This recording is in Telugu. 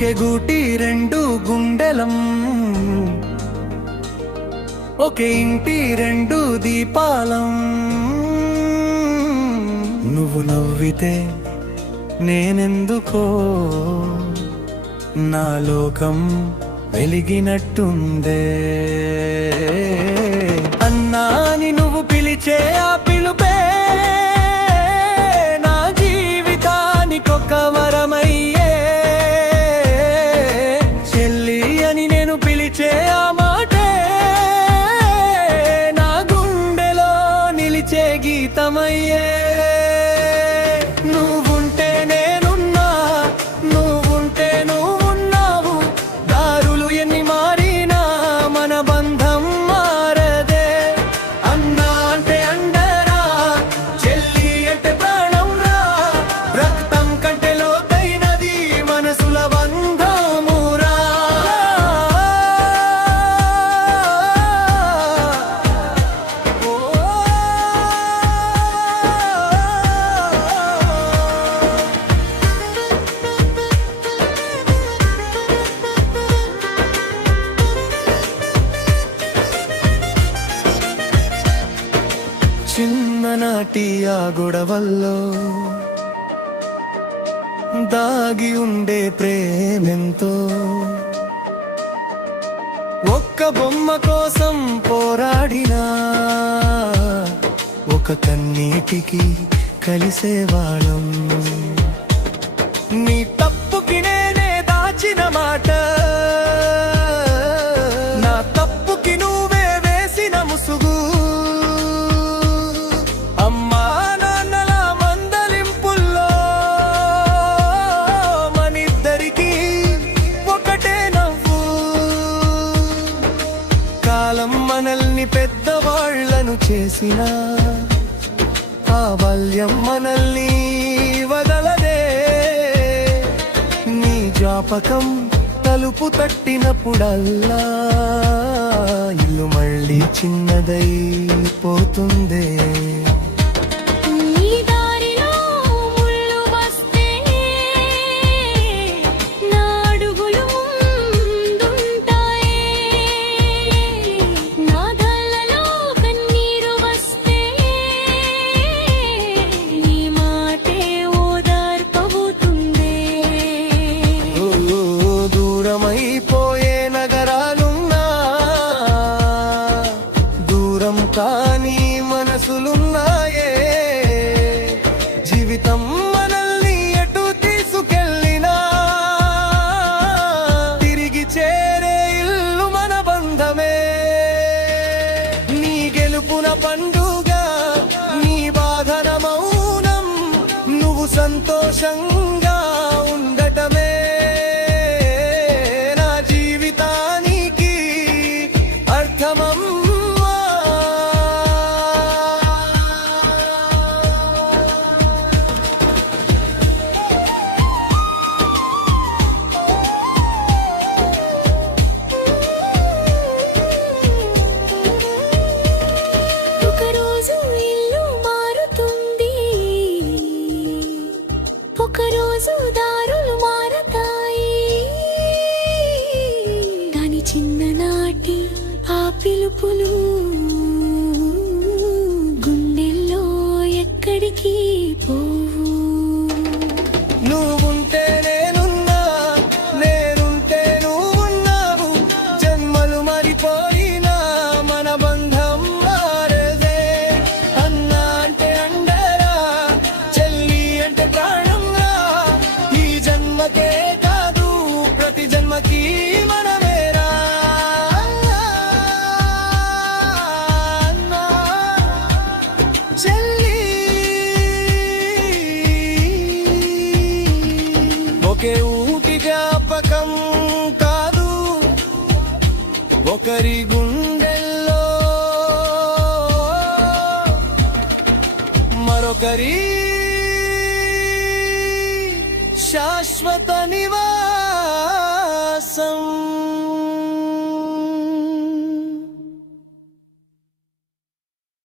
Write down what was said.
ఒకే గూటి రెండు గుండెలం, ఒకే ఇంటి రెండు దీపాలం. నువ్వు నవ్వితే నేనెందుకో నా లోకం వెలిగినట్టుందే. అన్నాని నువ్వు పిలిచే ఆ పిలుపే నా జీవితానికొక వరమయ్యే. చెల్లి అని నేను పిలిచే ఆ మాటే నా గుండెలో నిలిచే గీతమయ్యే. నువ్వుంటే నేనున్నా, నువ్వుంటే నువ్వున్నావు. దారులు ఎన్ని మారినా మన బంధం మారదే. అన్నా అంటే అండరా, చెల్లి అంటే ప్రాణం రా. రక్తం కంటే లోతైనది మనసుల బంధమురా. చిన్ననాటి ఆ గొడవల్లో దాగి ఉండే ప్రేమెంతో. ఒక్క బొమ్మ కోసం పోరాడినా ఒక కన్నీటికి కలిసేవాళ్ళం. నీ తప్పుకి నేనే దాచిన మాట, నా తప్పుకి నువ్వే వేసిన ముసుగు. అమ్మా నాన్నల మందలింపుల్లో మనిద్దరికి ఒకటే నవ్వు. కాలం మనల్ని పెద్దవాళ్లను చేసిన ఆ బాల్యం మనల్ని వదలదే. నీ జ్ఞాపకం తలుపు తట్టినప్పుడల్లా ఇల్లు మళ్ళీ చిన్నదైపోతుందే. దూరమైపోయే నగరాలున్నా, దూరం కాని మనసులున్నాయే. జీవితం మనల్ని ఎటు తీసుకెళ్ళినా తిరిగి చేరే ఇల్లు మన బంధమే. నీ గెలుపున పండుగ, నీ బాధన మౌనం, నువ్వు సంతోషంగా ఉండటమే అర్థమమ్మా. ఒకరోజు ఇల్లు మారుతుంది, ఒకరోజు దారులు మారతాయి. దాని చిన్ననాటి ఆ పిలుపులు గుండెల్లో ఎక్కడికి పోవు. నువ్వుంటే నేనున్నా, నేనుంటే నువ్వున్నావు. జన్మలు మారిపోయినా మన బంధం మారదే. అన్నా అంటే అండరా, చెల్లి అంటే ప్రాణం రా. ఈ జన్మకే కాదు ప్రతి జన్మకి మనమేరా. ఒకే ఊటి జ్ఞాపకం కాదు, ఒకరి గుండెల్లో మరొకరి శాశ్వత నివాసం.